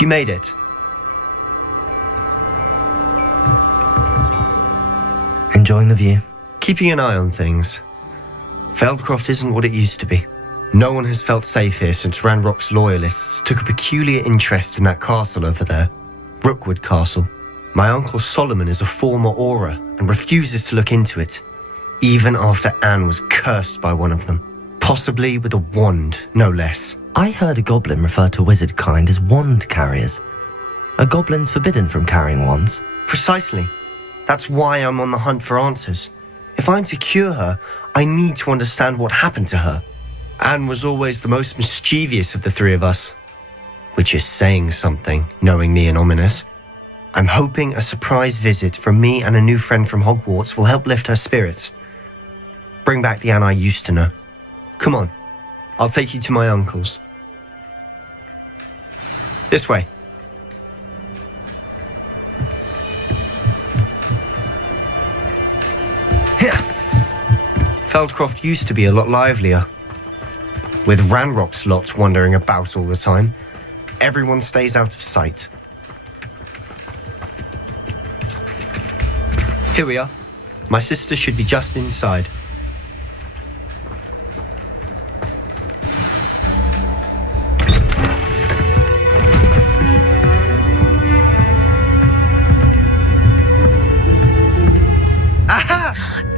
You made it. Enjoying the view? Keeping an eye on things. Feldcroft isn't what it used to be. No one has felt safe here since Ranrock's loyalists took a peculiar interest in that castle over there, Rookwood Castle. My uncle Solomon is a former Auror and refuses to look into it, even after Anne was cursed by one of them. Possibly with a wand, no less. I heard a goblin refer to wizard kind as wand carriers. Are goblins forbidden from carrying wands? Precisely. That's why I'm on the hunt for answers. If I'm to cure her, I need to understand what happened to her. Anne was always the most mischievous of the three of us, which is saying something, knowingly and ominous. I'm hoping a surprise visit from me and a new friend from Hogwarts will help lift her spirits. Bring back the Anne I used to know. Come on, I'll take you to my uncle's. This way. Feldcroft used to be a lot livelier. With Ranrock's lot wandering about all the time, everyone stays out of sight. Here we are. My sister should be just inside.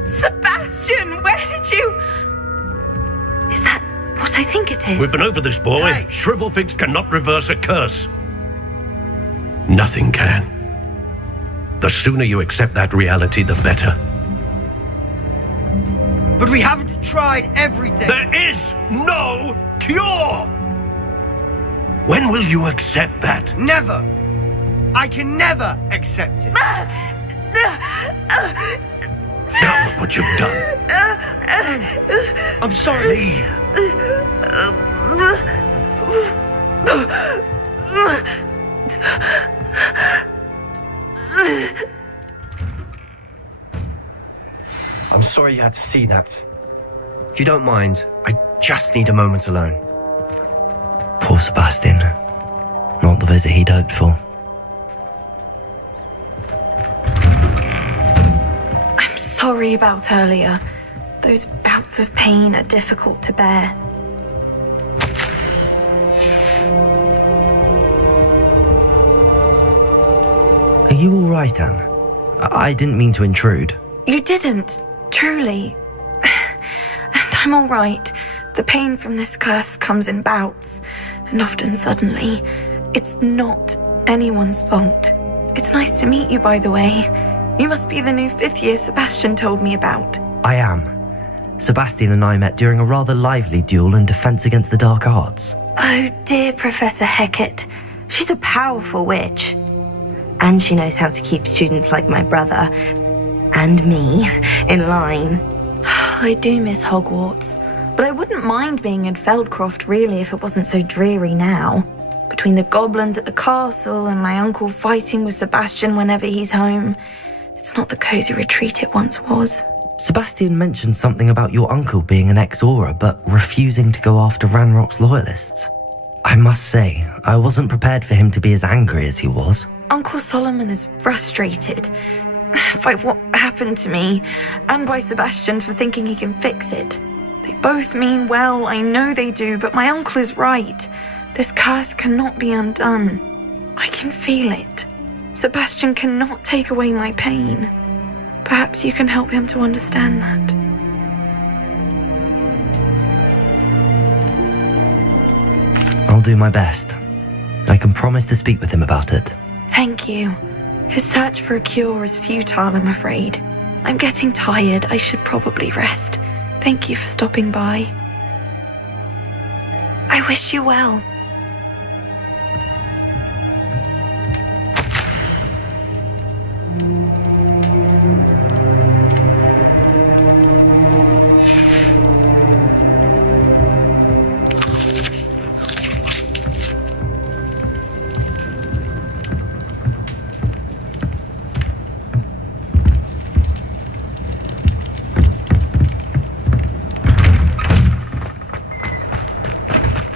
Sebastian, where did you... Is that what I think it is? We've been over this, boy. Hey. Shrivelfigs cannot reverse a curse. Nothing can. The sooner you accept that reality, the better. But we haven't tried everything. There is no cure! When will you accept that? Never. I can never accept it. Now look what you've done. I'm sorry. Leave. I'm sorry you had to see that. If you don't mind, I just need a moment alone. Poor Sebastian. Not the visit he'd hoped for. I'm sorry about earlier. Those bouts of pain are difficult to bear. Are you all right, Anne? I didn't mean to intrude. You didn't, truly. And I'm all right. The pain from this curse comes in bouts, and often suddenly. It's not anyone's fault. It's nice to meet you, by the way. You must be the new 5th year Sebastian told me about. I am. Sebastian and I met during a rather lively duel in defense against the dark arts. Oh, dear Professor Hecat. She's a powerful witch. And she knows how to keep students like my brother and me in line. I do miss Hogwarts, but I wouldn't mind being in Feldcroft really if it wasn't so dreary now. Between the goblins at the castle and my uncle fighting with Sebastian whenever he's home, it's not the cosy retreat it once was. Sebastian mentioned something about your uncle being an ex-Auror, but refusing to go after Ranrock's loyalists. I must say, I wasn't prepared for him to be as angry as he was. Uncle Solomon is frustrated by what happened to me, and by Sebastian for thinking he can fix it. They both mean well, I know they do, but my uncle is right. This curse cannot be undone. I can feel it. Sebastian cannot take away my pain. Perhaps you can help him to understand that. I'll do my best. I can promise to speak with him about it. Thank you. His search for a cure is futile, I'm afraid. I'm getting tired. I should probably rest. Thank you for stopping by. I wish you well.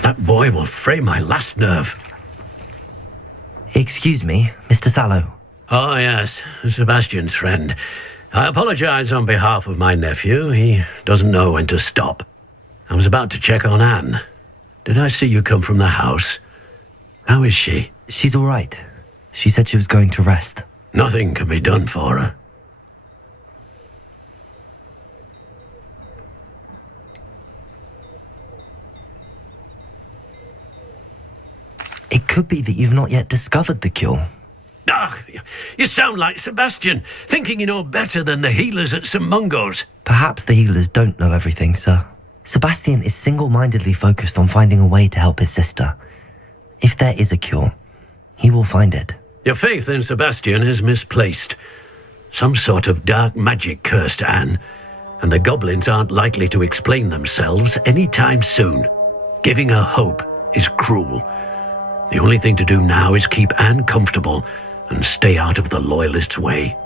That boy will fray my last nerve. Excuse me, Mr. Sallow. Oh, yes, Sebastian's friend. I apologize on behalf of my nephew. He doesn't know when to stop. I was about to check on Anne. Did I see you come from the house? How is she? She's all right. She said she was going to rest. Nothing can be done for her. It could be that you've not yet discovered the cure. Ah, you sound like Sebastian, thinking you know better than the healers at St. Mungo's. Perhaps the healers don't know everything, sir. Sebastian is single-mindedly focused on finding a way to help his sister. If there is a cure, he will find it. Your faith in Sebastian is misplaced. Some sort of dark magic cursed Anne, and the goblins aren't likely to explain themselves anytime soon. Giving her hope is cruel. The only thing to do now is keep Anne comfortable and stay out of the Loyalists' way.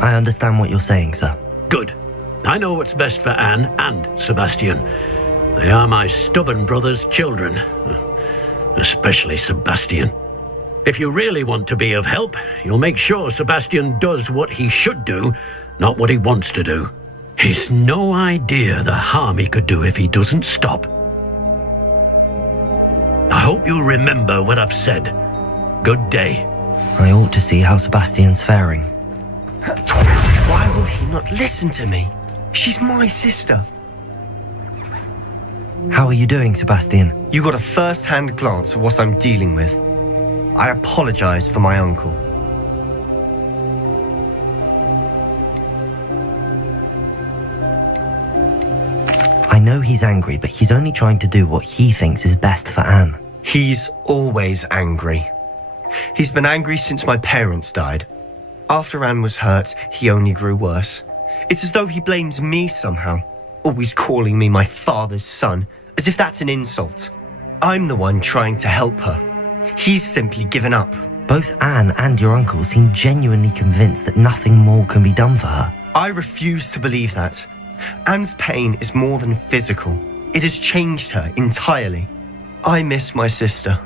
I understand what you're saying, sir. Good. I know what's best for Anne and Sebastian. They are my stubborn brother's children, especially Sebastian. If you really want to be of help, you'll make sure Sebastian does what he should do, not what he wants to do. He's no idea the harm he could do if he doesn't stop. I hope you'll remember what I've said. Good day. I ought to see how Sebastian's faring. Why will he not listen to me? She's my sister. How are you doing, Sebastian? You got a first-hand glance at what I'm dealing with. I apologize for my uncle. I know he's angry, but he's only trying to do what he thinks is best for Anne. He's always angry. He's been angry since my parents died. After Anne was hurt, he only grew worse. It's as though he blames me somehow, always calling me my father's son, as if that's an insult. I'm the one trying to help her. He's simply given up. Both Anne and your uncle seem genuinely convinced that nothing more can be done for her. I refuse to believe that. Anne's pain is more than physical. It has changed her entirely. I miss my sister.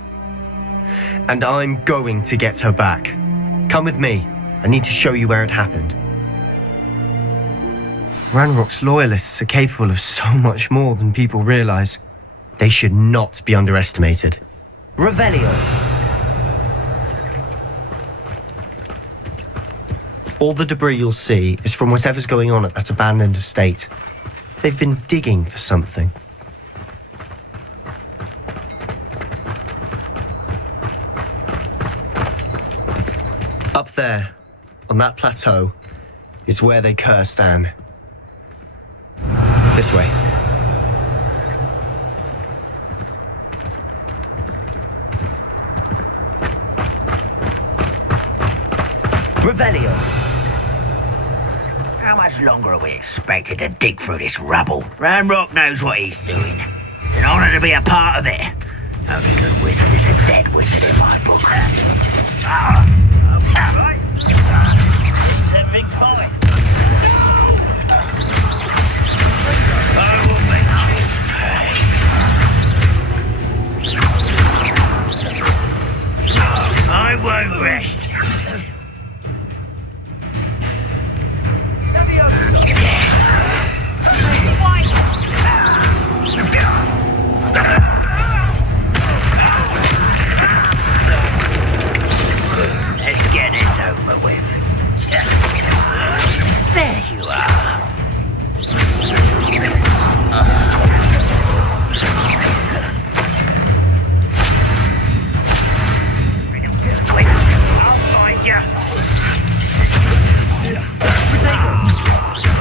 And I'm going to get her back. Come with me. I need to show you where it happened. Ranrock's Loyalists are capable of so much more than people realize. They should not be underestimated. Revelio. All the debris you'll see is from whatever's going on at that abandoned estate. They've been digging for something. Up there, on that plateau, is where they cursed Anne. This way. Revelio. How much longer are we expected to dig through this rubble? Ranrock knows what he's doing. It's an honor to be a part of it. Only good wizard is a dead wizard in my book. Right. Everything's fine. I won't rest. Let's get this over with. There you are. Quick, I'll find you.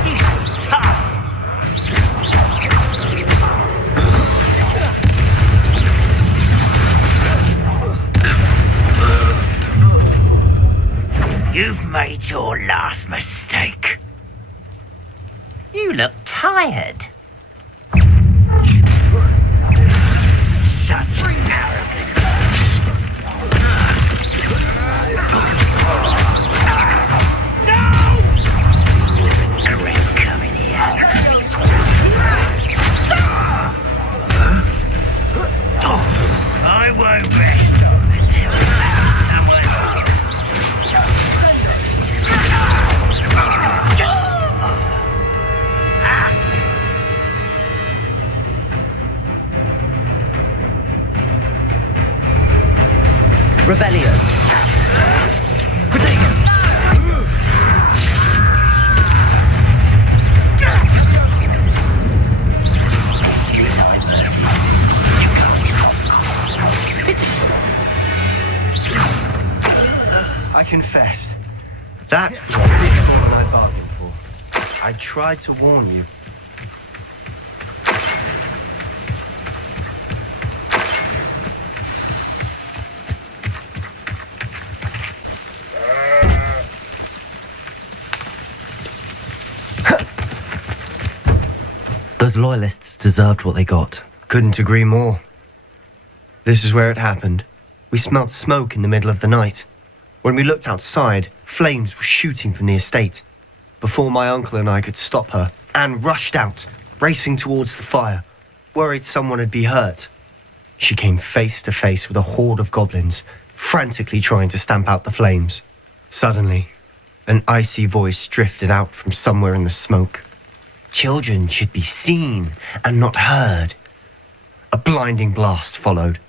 He's tired. You've made your last mistake. You look tired. Such arrogance. No! Grim coming here. Yes. That was a bit more than I bargained for. I tried to warn you. Those loyalists deserved what they got. Couldn't agree more. This is where it happened. We smelled smoke in the middle of the night. When we looked outside, flames were shooting from the estate. Before my uncle and I could stop her, Anne rushed out, racing towards the fire, worried someone had been hurt. She came face to face with a horde of goblins, frantically trying to stamp out the flames. Suddenly, an icy voice drifted out from somewhere in the smoke. Children should be seen and not heard. A blinding blast followed.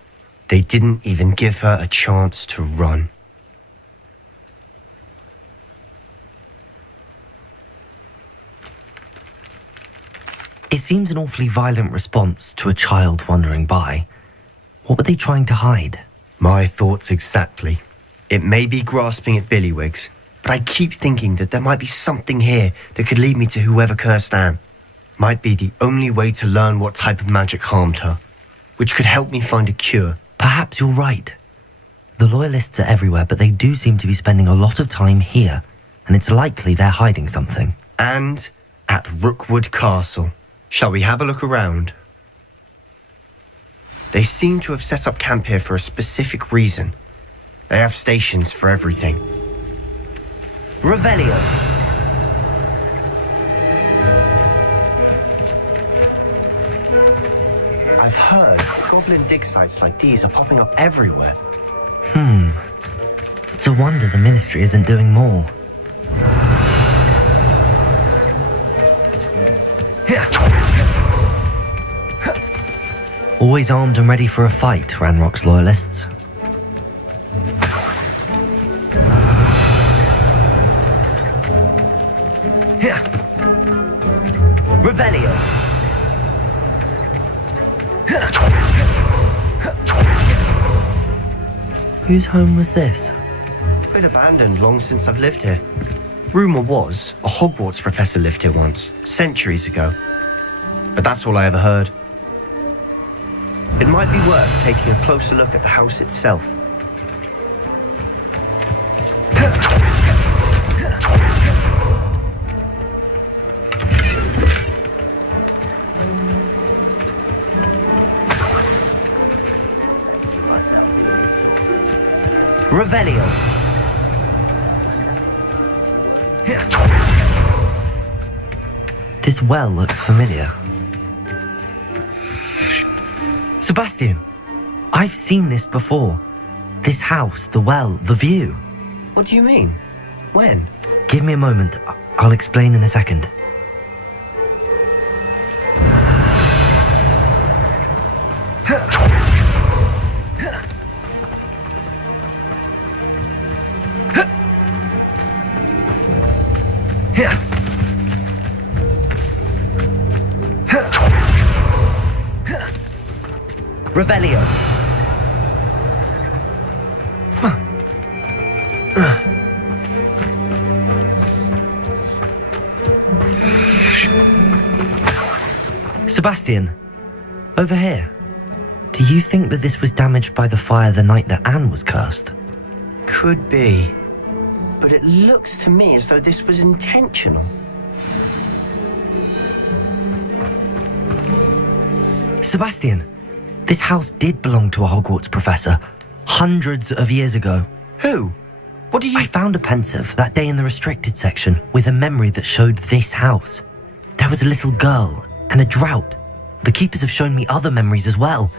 They didn't even give her a chance to run. It seems an awfully violent response to a child wandering by. What were they trying to hide? My thoughts exactly. It may be grasping at Billywigs, but I keep thinking that there might be something here that could lead me to whoever cursed Anne. Might be the only way to learn what type of magic harmed her, which could help me find a cure. Perhaps you're right. The loyalists are everywhere, but they do seem to be spending a lot of time here, and it's likely they're hiding something. And at Rookwood Castle. Shall we have a look around? They seem to have set up camp here for a specific reason. They have stations for everything. Revelio. I've heard goblin dig sites like these are popping up everywhere. It's a wonder the Ministry isn't doing more. Always armed and ready for a fight, Ranrock's loyalists. Revelio. Whose home was this? Been abandoned long since I've lived here. Rumour was a Hogwarts professor lived here once, centuries ago. But that's all I ever heard. It might be worth taking a closer look at the house itself. Revelio. This well looks familiar. Sebastian, I've seen this before. This house, the well, the view. What do you mean? When? Give me a moment. I'll explain in a second. Revelio. Sebastian, over here. Do you think that this was damaged by the fire the night that Anne was cursed? Could be. But it looks to me as though this was intentional. Sebastian, this house did belong to a Hogwarts professor hundreds of years ago. Who? What do you... I found a pensive that day in the restricted section with a memory that showed this house. There was a little girl and a drought. The keepers have shown me other memories as well.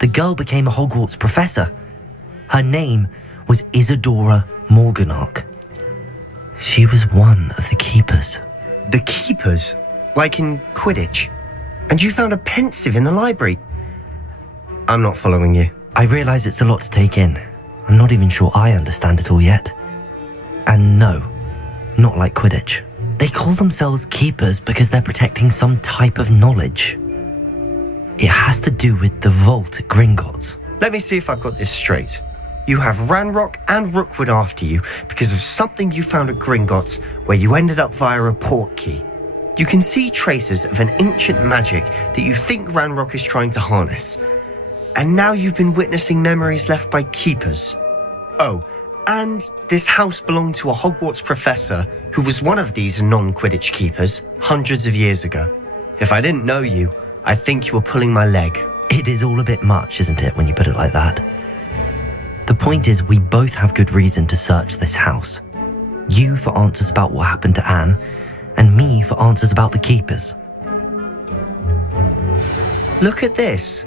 The girl became a Hogwarts professor. Her name was Isadora Morganach. She was one of the keepers. The keepers? Like in Quidditch? And you found a pensive in the library? I'm not following you. I realise it's a lot to take in. I'm not even sure I understand it all yet. And no, not like Quidditch. They call themselves keepers because they're protecting some type of knowledge. It has to do with the vault at Gringotts. Let me see if I've got this straight. you have Ranrock and Rookwood after you because of something you found at Gringotts, where you ended up via a portkey. You can see traces of an ancient magic that you think Ranrock is trying to harness. And now you've been witnessing memories left by keepers. Oh, and this house belonged to a Hogwarts professor who was one of these non-Quidditch keepers hundreds of years ago. If I didn't know you, I'd think you were pulling my leg. It is all a bit much, isn't it, when you put it like that? The point is, we both have good reason to search this house. You for answers about what happened to Anne, and me for answers about the keepers. Look at this.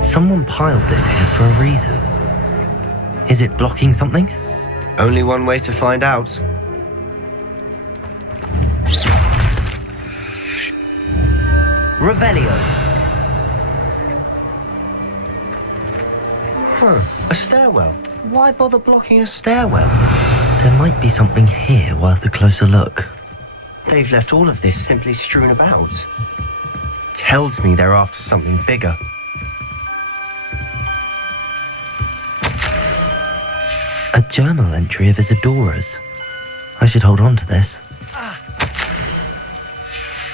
Someone piled this here for a reason. Is it blocking something? Only one way to find out. Revelio. A stairwell. Why bother blocking a stairwell? There might be something here worth a closer look. They've left all of this simply strewn about. Tells me they're after something bigger. A journal entry of Isadora's. I should hold on to this.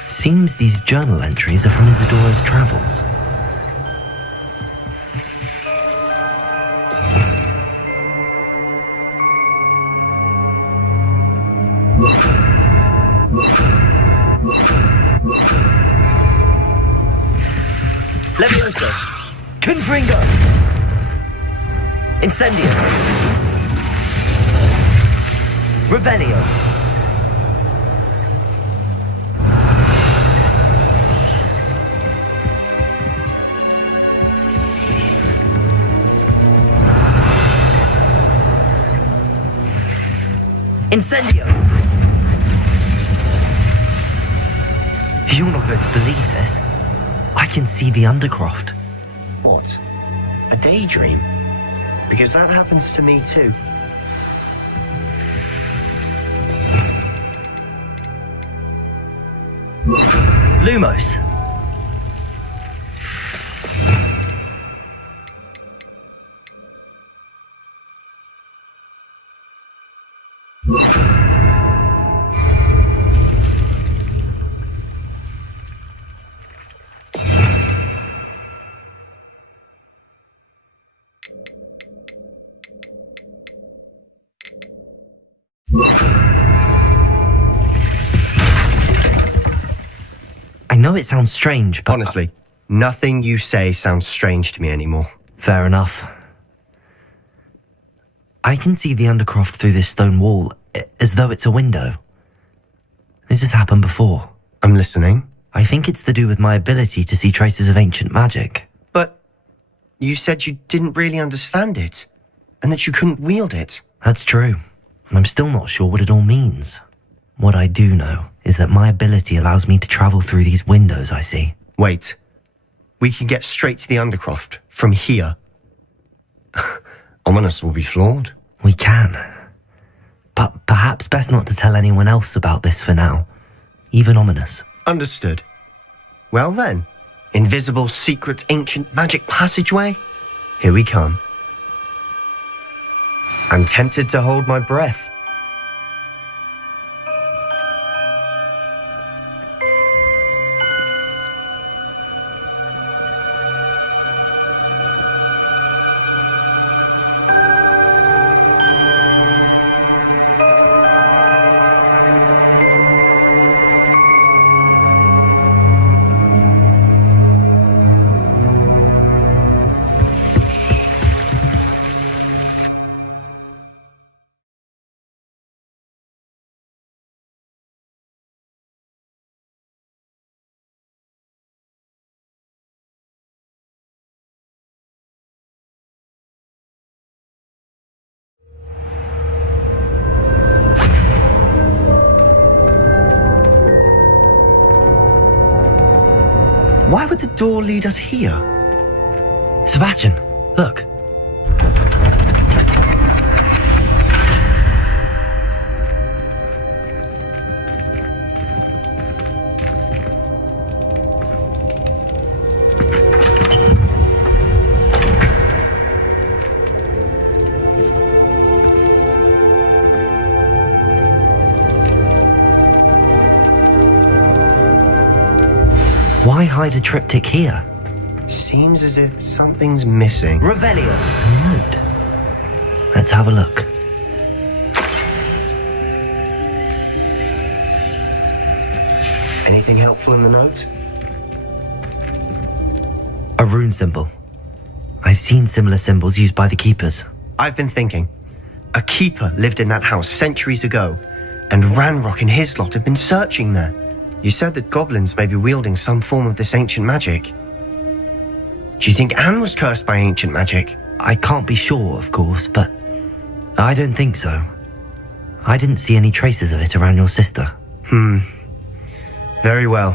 Seems these journal entries are from Isadora's travels. Levioso! Confringo! Incendio! Revelio! Incendio! You're not going to believe this. I can see the Undercroft. What? A daydream? Because that happens to me too. Lumos. I know it sounds strange, but... Honestly, nothing you say sounds strange to me anymore. Fair enough. I can see the Undercroft through this stone wall, as though it's a window. This has happened before. I'm listening. I think it's to do with my ability to see traces of ancient magic. But you said you didn't really understand it, and that you couldn't wield it. That's true, and I'm still not sure what it all means. What I do know is that my ability allows me to travel through these windows I see. Wait. We can get straight to the Undercroft from here. Ominous will be flawed. We can. But perhaps best not to tell anyone else about this for now. Even Ominous. Understood. Well then, invisible, secret, ancient magic passageway? Here we come. I'm tempted to hold my breath. Why would the door lead us here? Sebastian, look. Why hide a triptych here? Seems as if something's missing. Revelio. A note. Let's have a look. Anything helpful in the note? A rune symbol. I've seen similar symbols used by the keepers. I've been thinking. A keeper lived in that house centuries ago, and Ranrock and his lot have been searching there. You said that goblins may be wielding some form of this ancient magic. Do you think Anne was cursed by ancient magic? I can't be sure, of course, but I don't think so. I didn't see any traces of it around your sister. Very well.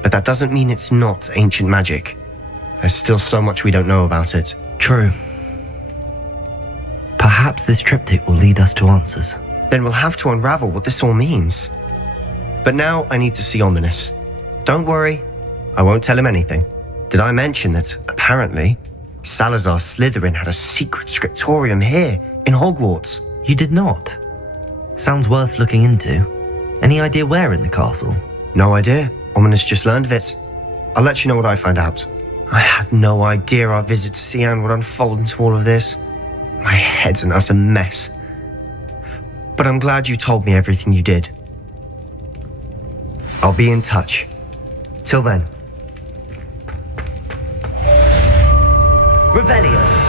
But that doesn't mean it's not ancient magic. There's still so much we don't know about it. True. Perhaps this triptych will lead us to answers. Then we'll have to unravel what this all means. But now I need to see Ominous. Don't worry, I won't tell him anything. Did I mention that, apparently, Salazar Slytherin had a secret scriptorium here in Hogwarts? You did not. Sounds worth looking into. Any idea where in the castle? No idea. Ominous just learned of it. I'll let you know what I find out. I had no idea our visit to see Anne would unfold into all of this. My head's an utter mess. But I'm glad you told me everything you did. I'll be in touch. Till then. Revelio.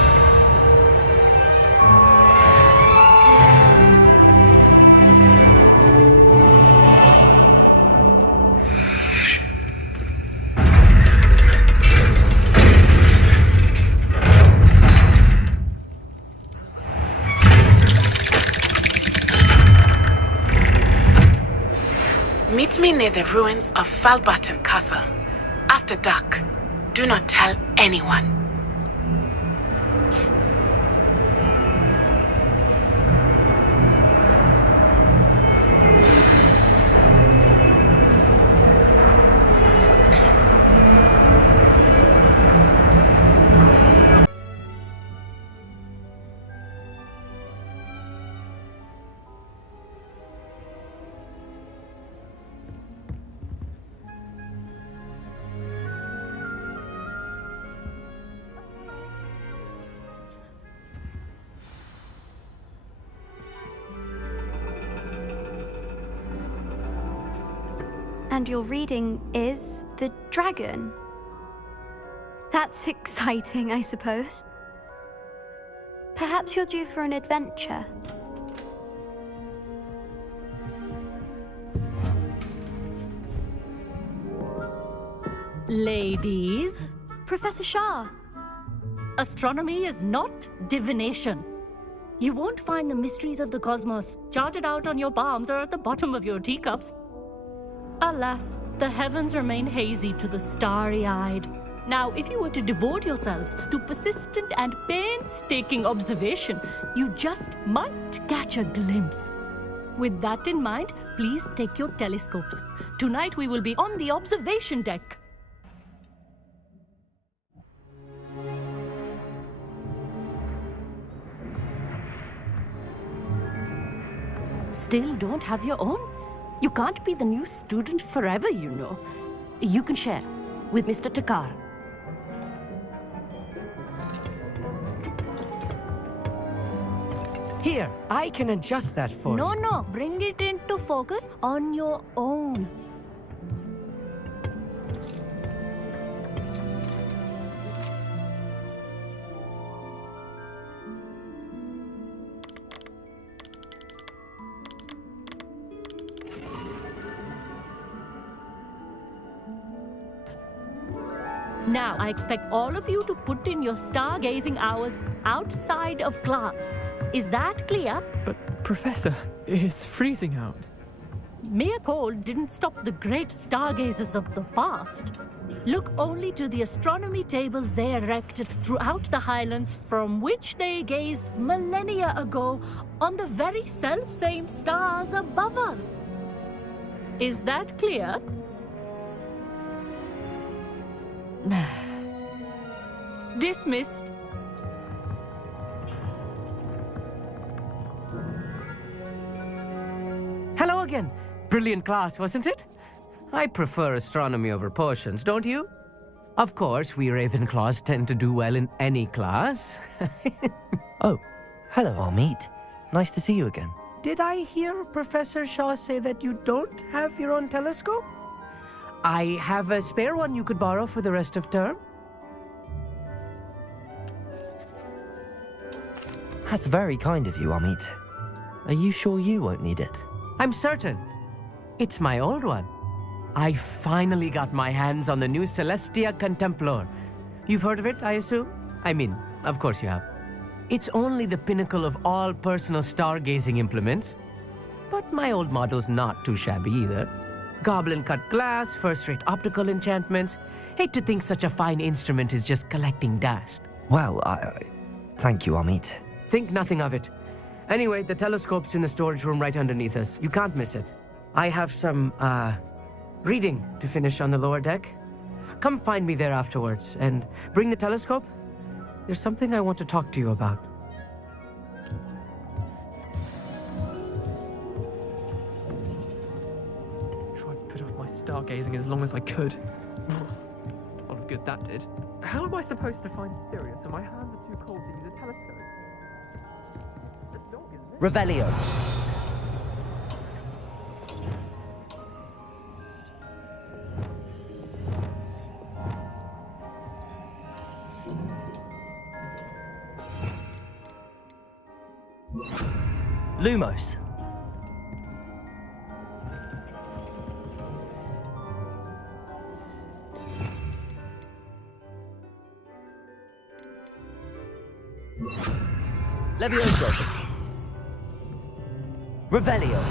Meet me near the ruins of Falbaton Castle. After dark. Do not tell anyone. And your reading is The Dragon. That's exciting, I suppose. Perhaps you're due for an adventure. Ladies, Professor Shah. astronomy is not divination. You won't find the mysteries of the cosmos charted out on your palms or at the bottom of your teacups. Alas, the heavens remain hazy to the starry-eyed. Now, if you were to devote yourselves to persistent and painstaking observation, you just might catch a glimpse. With that in mind, please take your telescopes. Tonight we will be on the observation deck. Still don't have your own? You can't be the new student forever, you know. You can share with Mr. Takar. Here, I can adjust that for you. No, bring it into focus on your own. Now, I expect all of you to put in your stargazing hours outside of class. Is that clear? But, Professor, it's freezing out. Mere cold didn't stop the great stargazers of the past. Look only to the astronomy tables they erected throughout the Highlands from which they gazed millennia ago on the very self-same stars above us. Is that clear? Dismissed. Hello again. Brilliant class, wasn't it? I prefer astronomy over potions, don't you? Of course, we Ravenclaws tend to do well in any class. Oh, hello, Amit. Nice to see you again. Did I hear Professor Shaw say that you don't have your own telescope? I have a spare one you could borrow for the rest of term. That's very kind of you, Amit. Are you sure you won't need it? I'm certain. It's my old one. I finally got my hands on the new Celestia Contemplar. You've heard of it, I assume? I mean, of course you have. It's only the pinnacle of all personal stargazing implements. But my old model's not too shabby either. Goblin-cut glass, first-rate optical enchantments. Hate to think such a fine instrument is just collecting dust. Well, thank you, Amit. Think nothing of it. Anyway, the telescope's in the storage room right underneath us. You can't miss it. I have some, reading to finish on the lower deck. Come find me there afterwards, and bring the telescope. There's something I want to talk to you about. Tried to put off my stargazing as long as I could. A lot of good that did. How am I supposed to find Sirius when my hands are too cold to use a telescope? It's a dog, isn't it? Revelio. Lumos. Levioso. Revelio.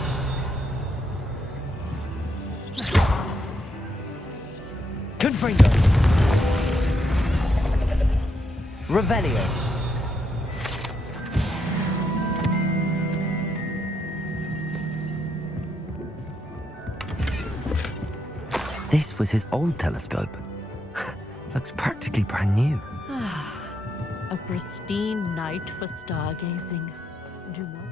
Confringo. Revelio. This was his old telescope. Looks practically brand new. A pristine night for stargazing. Do not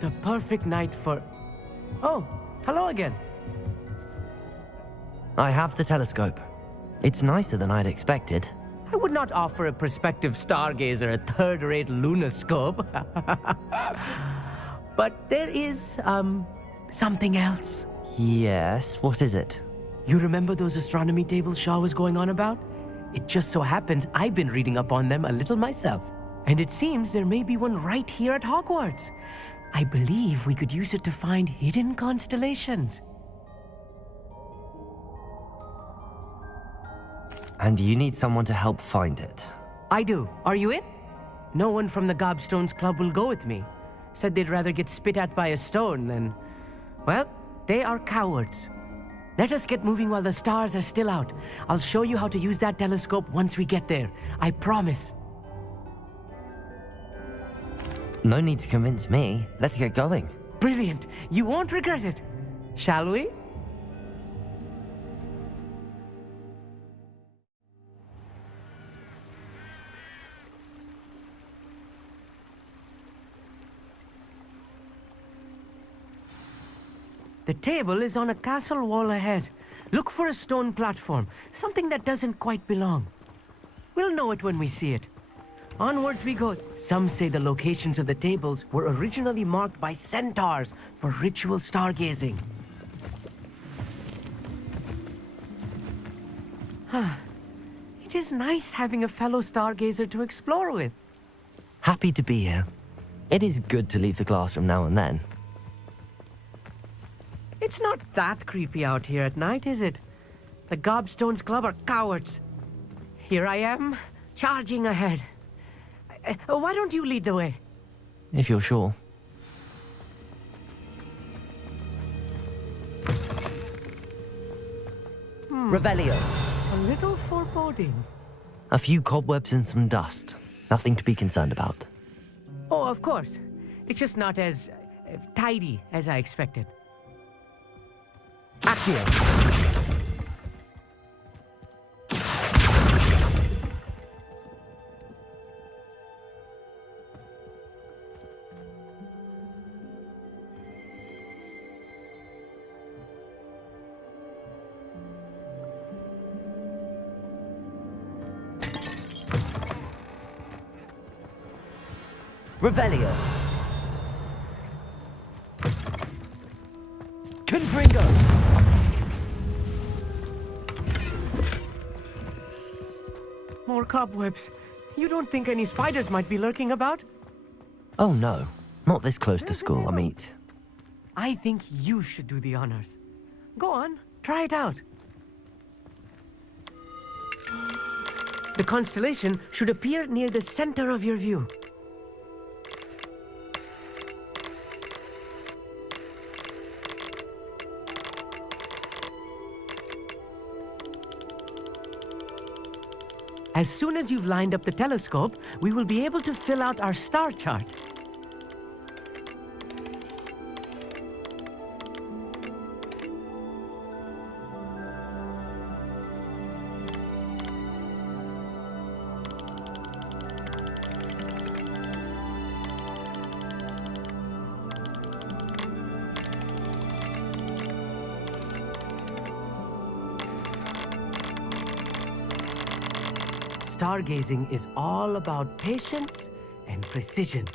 The perfect night for... Oh, hello again. I have the telescope. It's nicer than I'd expected. I would not offer a prospective stargazer a third-rate lunoscope. But there is, something else. Yes, what is it? You remember those astronomy tables Shaw was going on about? It just so happens I've been reading up on them a little myself. And it seems there may be one right here at Hogwarts. I believe we could use it to find hidden constellations. And you need someone to help find it. I do. Are you in? No one from the Gobstones Club will go with me. Said they'd rather get spit at by a stone than... Well, they are cowards. Let us get moving while the stars are still out. I'll show you how to use that telescope once we get there. I promise. No need to convince me. Let's get going. Brilliant. You won't regret it. Shall we? The table is on a castle wall ahead. Look for a stone platform, something that doesn't quite belong. We'll know it when we see it. Onwards we go. Some say the locations of the tables were originally marked by centaurs for ritual stargazing. It is nice having a fellow stargazer to explore with. Happy to be here. It is good to leave the classroom now and then. It's not that creepy out here at night, is it? The Gobstones Club are cowards. Here I am, charging ahead. Why don't you lead the way? If you're sure. Revelio. A little foreboding. A few cobwebs and some dust. Nothing to be concerned about. Oh, of course. It's just not as tidy as I expected. Accio. Revelio. Confringo. More cobwebs. You don't think any spiders might be lurking about? Oh no, not this close to school, Amit. I think you should do the honors. Go on, try it out. The constellation should appear near the center of your view. As soon as you've lined up the telescope, we will be able to fill out our star chart. Stargazing is all about patience and precision.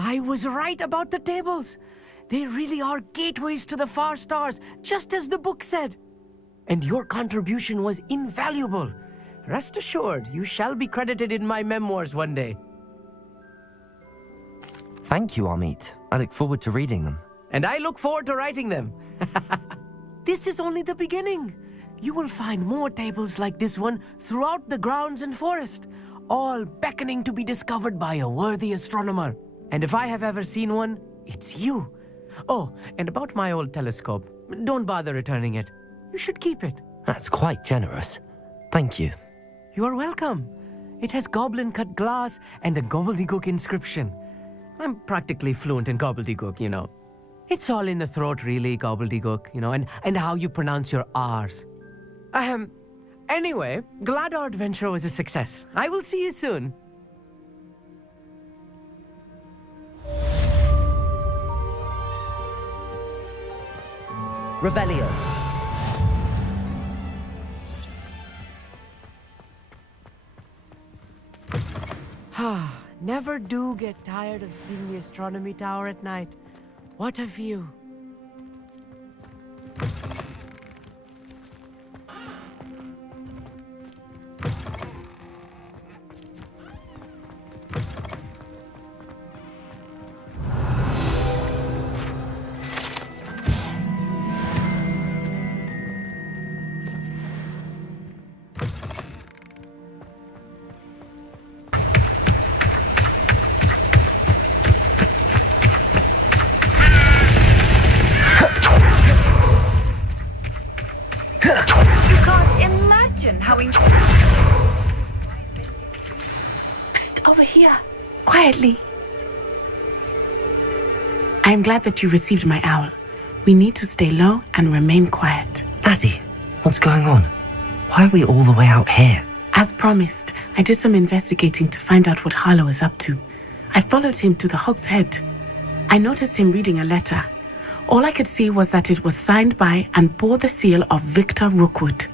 I was right about the tables. They really are gateways to the far stars, just as the book said. And your contribution was invaluable. Rest assured, you shall be credited in my memoirs one day. Thank you, Amit. I look forward to reading them. And I look forward to writing them. This is only the beginning. You will find more tables like this one throughout the grounds and forest, all beckoning to be discovered by a worthy astronomer. And if I have ever seen one, it's you. Oh, and about my old telescope, don't bother returning it. You should keep it. That's quite generous. Thank you. You are welcome. It has goblin-cut glass and a gobbledygook inscription. I'm practically fluent in gobbledygook, you know. It's all in the throat, really, gobbledygook, you know, and how you pronounce your R's. Anyway, glad our adventure was a success. I will see you soon. Revelio. Never do get tired of seeing the astronomy tower at night. What a view. Psst, over here. Quietly. I am glad that you received my owl. We need to stay low and remain quiet. Lassie, what's going on? Why are we all the way out here? As promised, I did some investigating to find out what Harlow is up to. I followed him to the Hog's Head. I noticed him reading a letter. All I could see was that it was signed by and bore the seal of Victor Rookwood.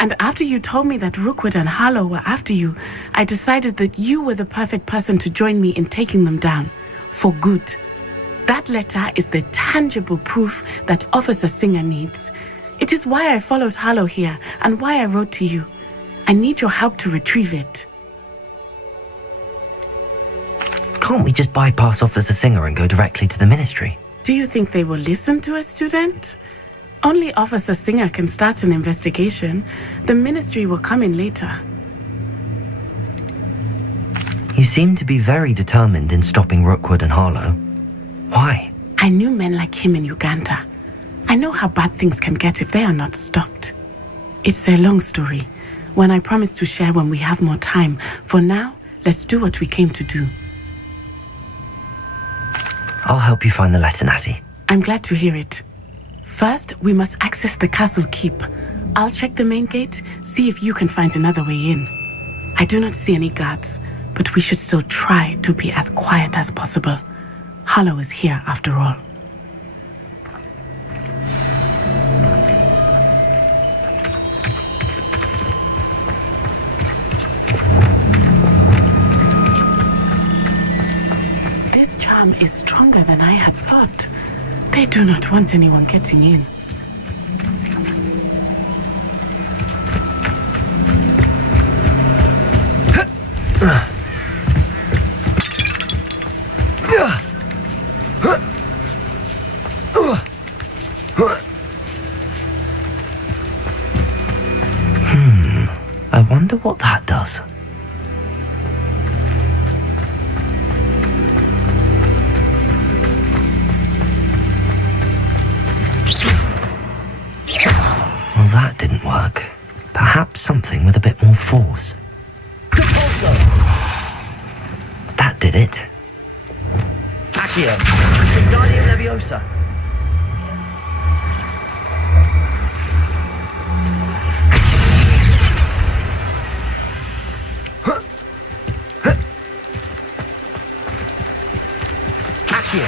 And after you told me that Rookwood and Harlow were after you, I decided that you were the perfect person to join me in taking them down. For good. That letter is the tangible proof that Officer Singer needs. It is why I followed Harlow here and why I wrote to you. I need your help to retrieve it. can't we just bypass Officer Singer and go directly to the Ministry? Do you think they will listen to a student? Only Officer Singer can start an investigation. The Ministry will come in later. You seem to be very determined in stopping Rookwood and Harlow. Why? I knew men like him in Uganda. I know how bad things can get if they are not stopped. It's a long story, one I promise to share when we have more time. For now, let's do what we came to do. I'll help you find the letter, Natty. I'm glad to hear it. First, we must access the castle keep. I'll check the main gate, see if you can find another way in. I do not see any guards, but we should still try to be as quiet as possible. Harlow is here after all. This charm is stronger than I had thought. They do not want anyone getting in. I wonder what that does. Well, that didn't work. Perhaps something with a bit more force. That did it. Accio, Wingardium Leviosa. Accio,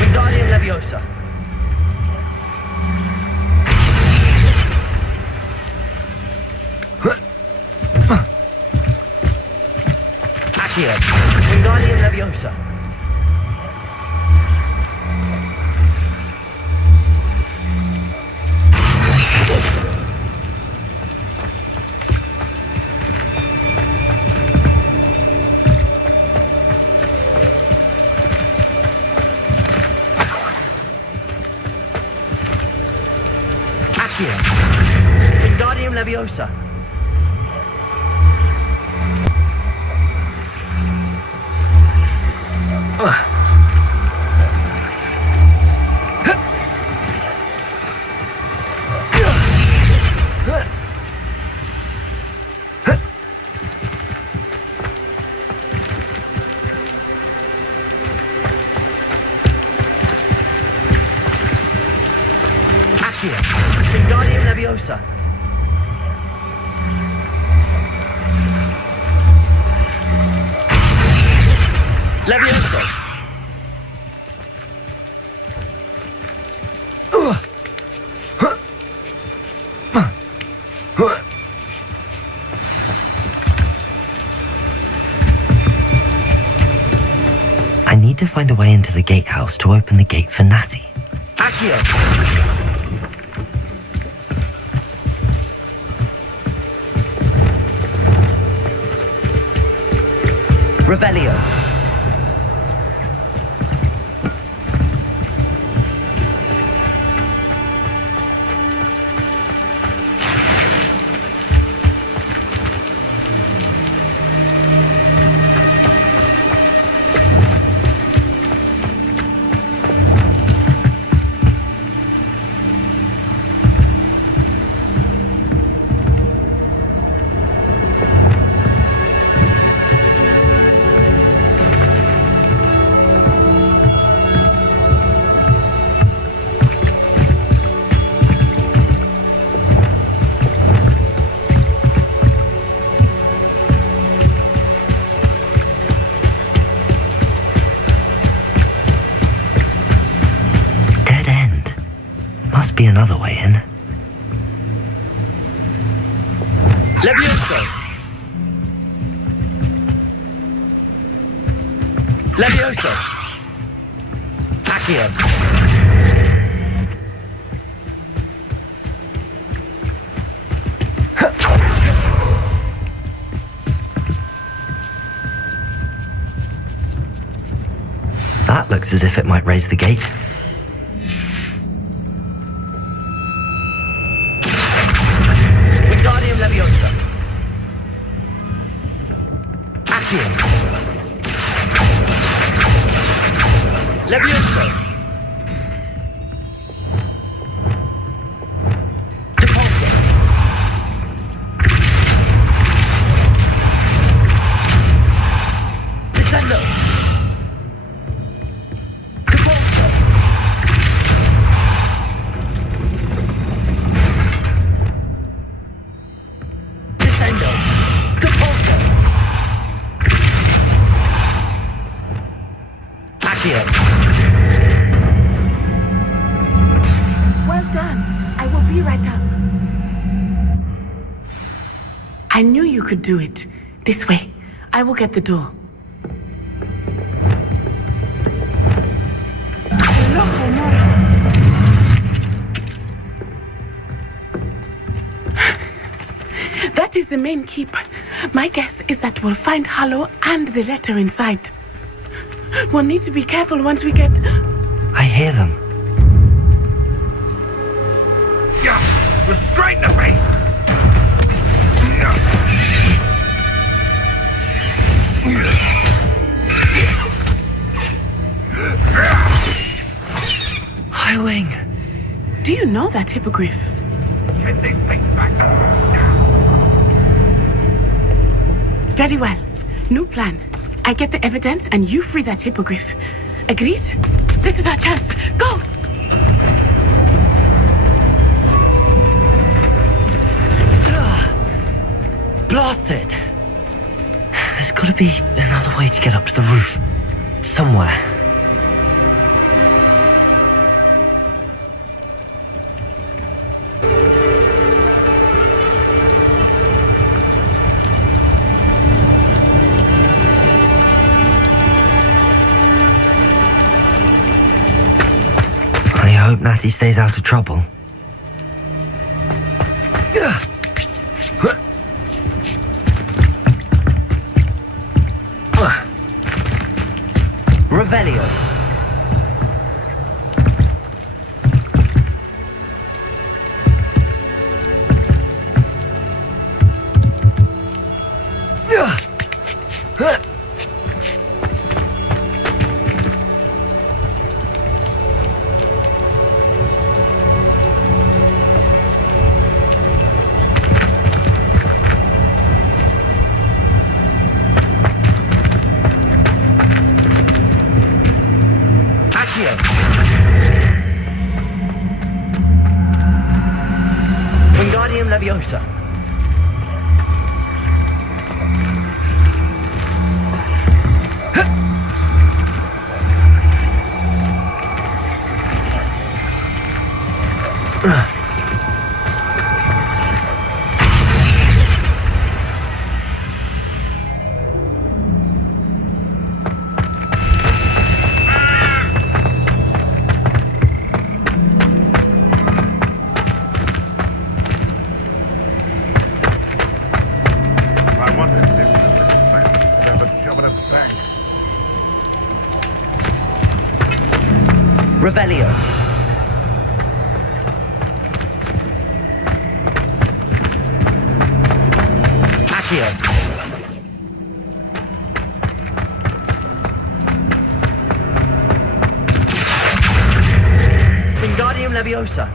Wingardium Leviosa. Accio, Wingardium Leviosa. Accio, Wingardium Leviosa. Accio, Wingardium Leviosa. Leviosa. I need to find a way into the gatehouse to open the gate for Natty. Accio. Revelio. Dead end. Must be another way in. Levioso. Levioso. Accio. That looks as if it might raise the gate. Wingardium Leviosa. Accio. Leviosa. Depulso. Descendo. Depulso. Descendo. Depulso. Accio. Well done. I will be right up. I knew you could do it. This way. I will get the door. That is the main keep. My guess is that we'll find Harlow and the letter inside. We'll need to be careful once we get... I hear them. Yeah, we're straight in the face. High Wing. Do you know that hippogriff? Get this thing back. Very well. New plan. I get the evidence and you free that hippogriff. Agreed? This is our chance. Go! Blast it! There's gotta be another way to get up to the roof. Somewhere. I hope Natty stays out of trouble. Revelio. Wingardium Leviosa. Revelio. Accio. Wingardium Leviosa.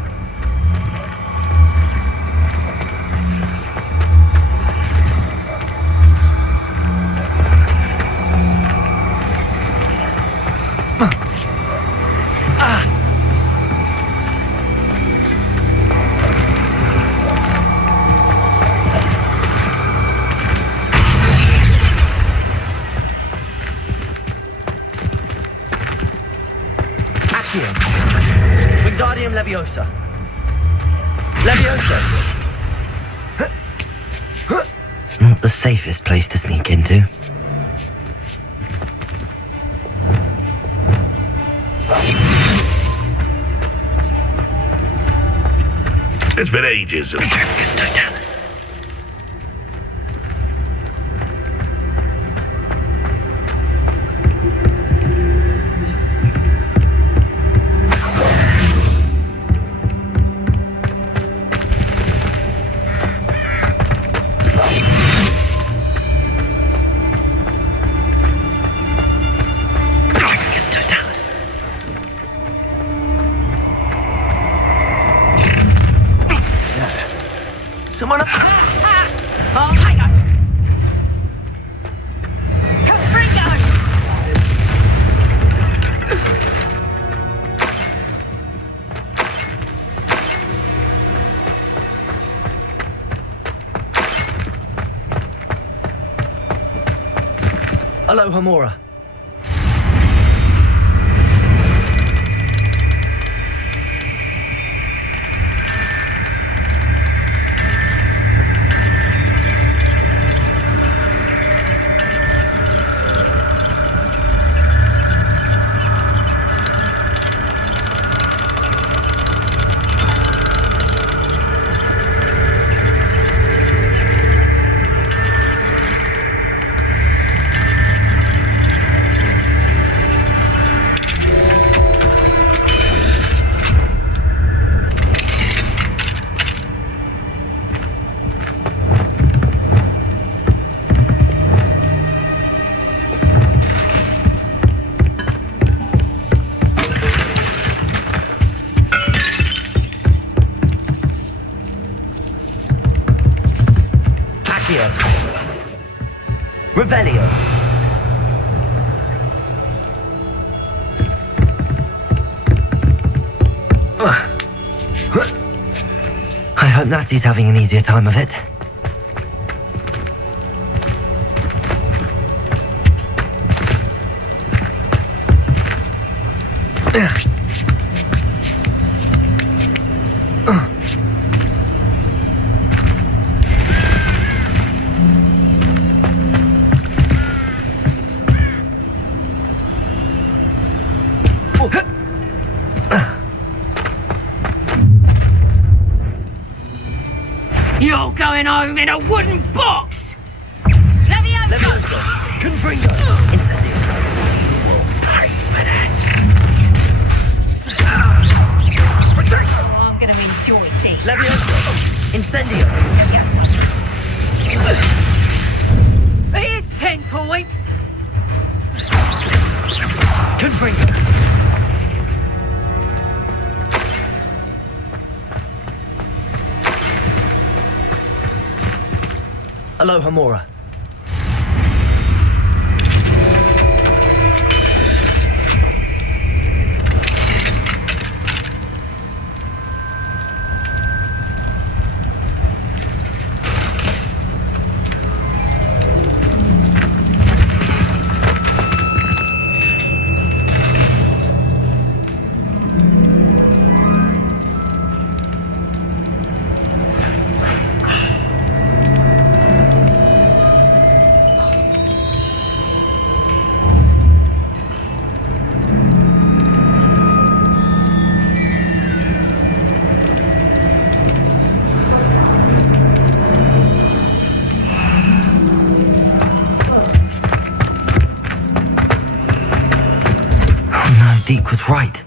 Wingardium Leviosa. Leviosa! Not the safest place to sneak into. It's been ages. Britannicus Totalis. Someone. Oh my god! Hello, Hamura. Revelio. I hope Natty's having an easier time of it. You're going home in a wooden box! Leviosa! Confringo! Incendio! You will pay for that! I'm gonna enjoy this. Leviosa! Incendio! Here's 10 points! Confringo! Hello, Hamura. Deke was right.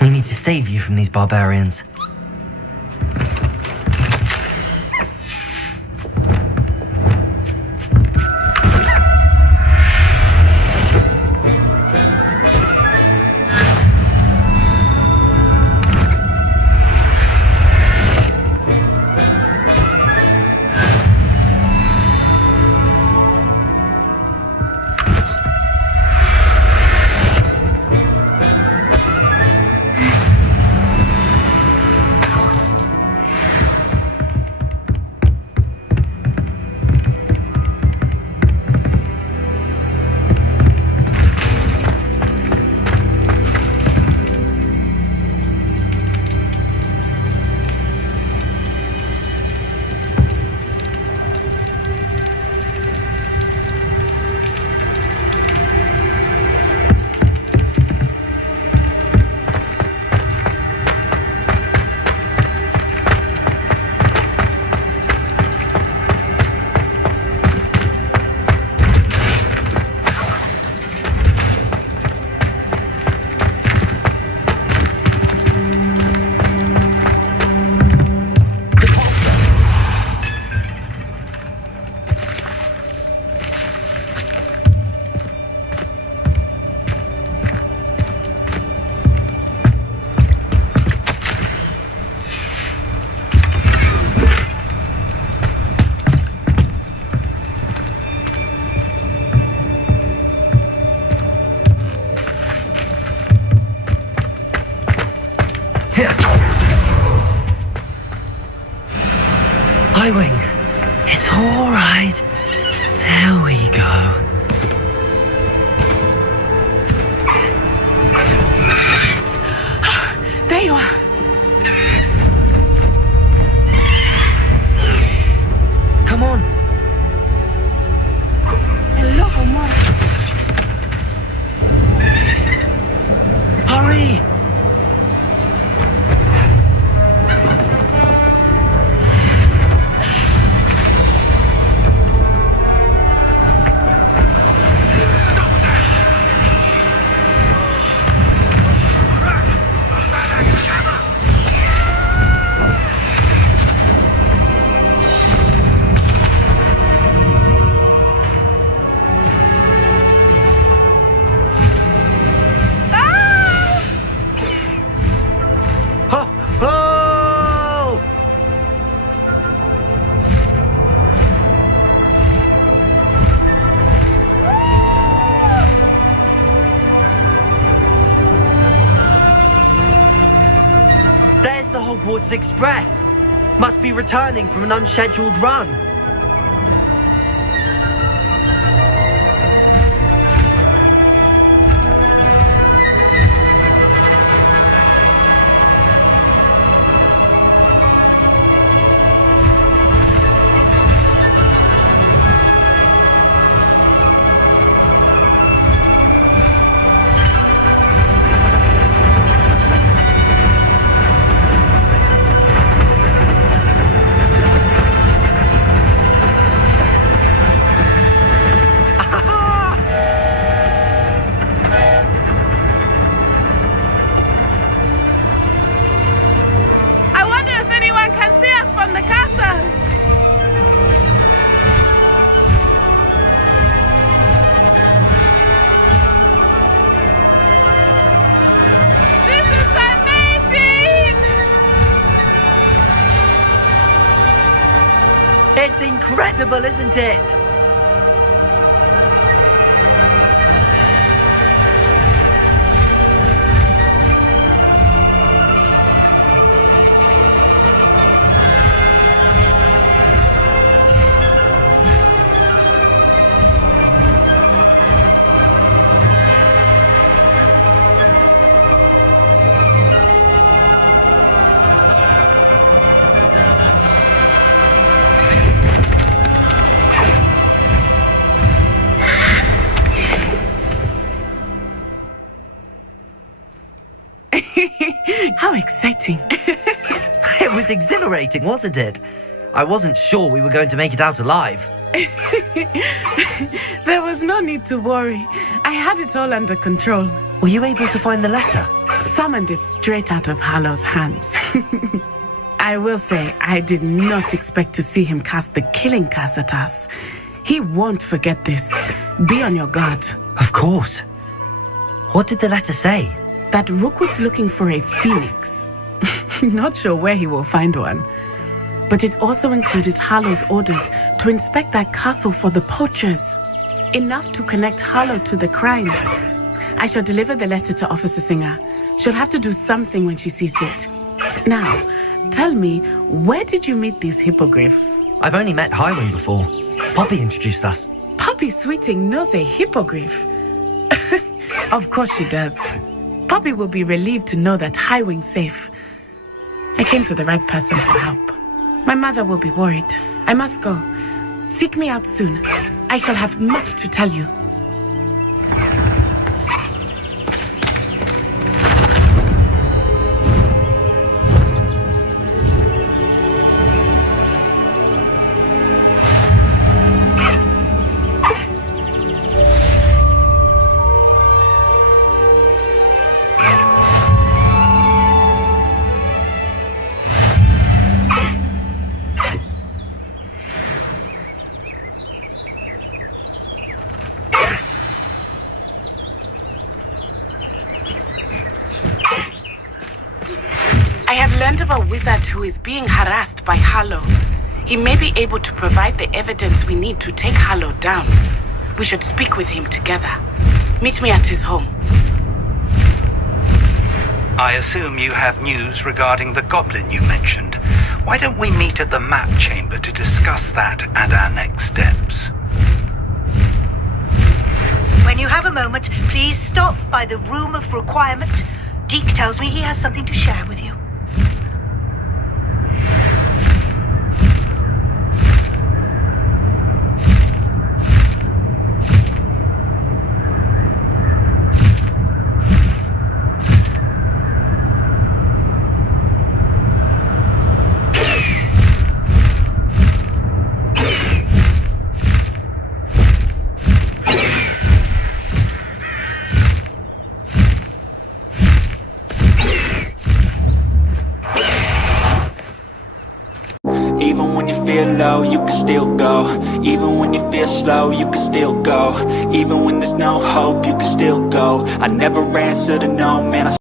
We need to save you from these barbarians. Highwing, it's all right. There we go. There you are. Come on. Hello, amor. Hurry! The Hogwarts Express must be returning from an unscheduled run. It's incredible, isn't it? How exciting. It was exhilarating, wasn't it? I wasn't sure we were going to make it out alive. There was no need to worry. I had it all under control. Were you able to find the letter? Summoned it straight out of Hallow's hands. I will say, I did not expect to see him cast the killing curse at us. He won't forget this. Be on your guard. Of course. What did the letter say? That Rookwood's looking for a phoenix. Not sure where he will find one. But it also included Hallow's orders to inspect that castle for the poachers. Enough to connect Hallow to the crimes. I shall deliver the letter to Officer Singer. She'll have to do something when she sees it. Now, tell me, where did you meet these hippogriffs? I've only met Highwing before. Poppy introduced us. Poppy Sweeting knows a hippogriff. Of course she does. Poppy will be relieved to know that Highwing's safe. I came to the right person for help. My mother will be worried. I must go. Seek me out soon. I shall have much to tell you. Of a wizard who is being harassed by Hallow. He may be able to provide the evidence we need to take Hallow down. We should speak with him together. Meet me at his home. I assume you have news regarding the goblin you mentioned. Why don't we meet at the map chamber to discuss that and our next steps? When you have a moment, please stop by the room of requirement. Deke tells me he has something to share with you. Even when you feel low, you can still go. Even when you feel slow, you can still go. Even when there's no hope, you can still go. I never answer to no, man.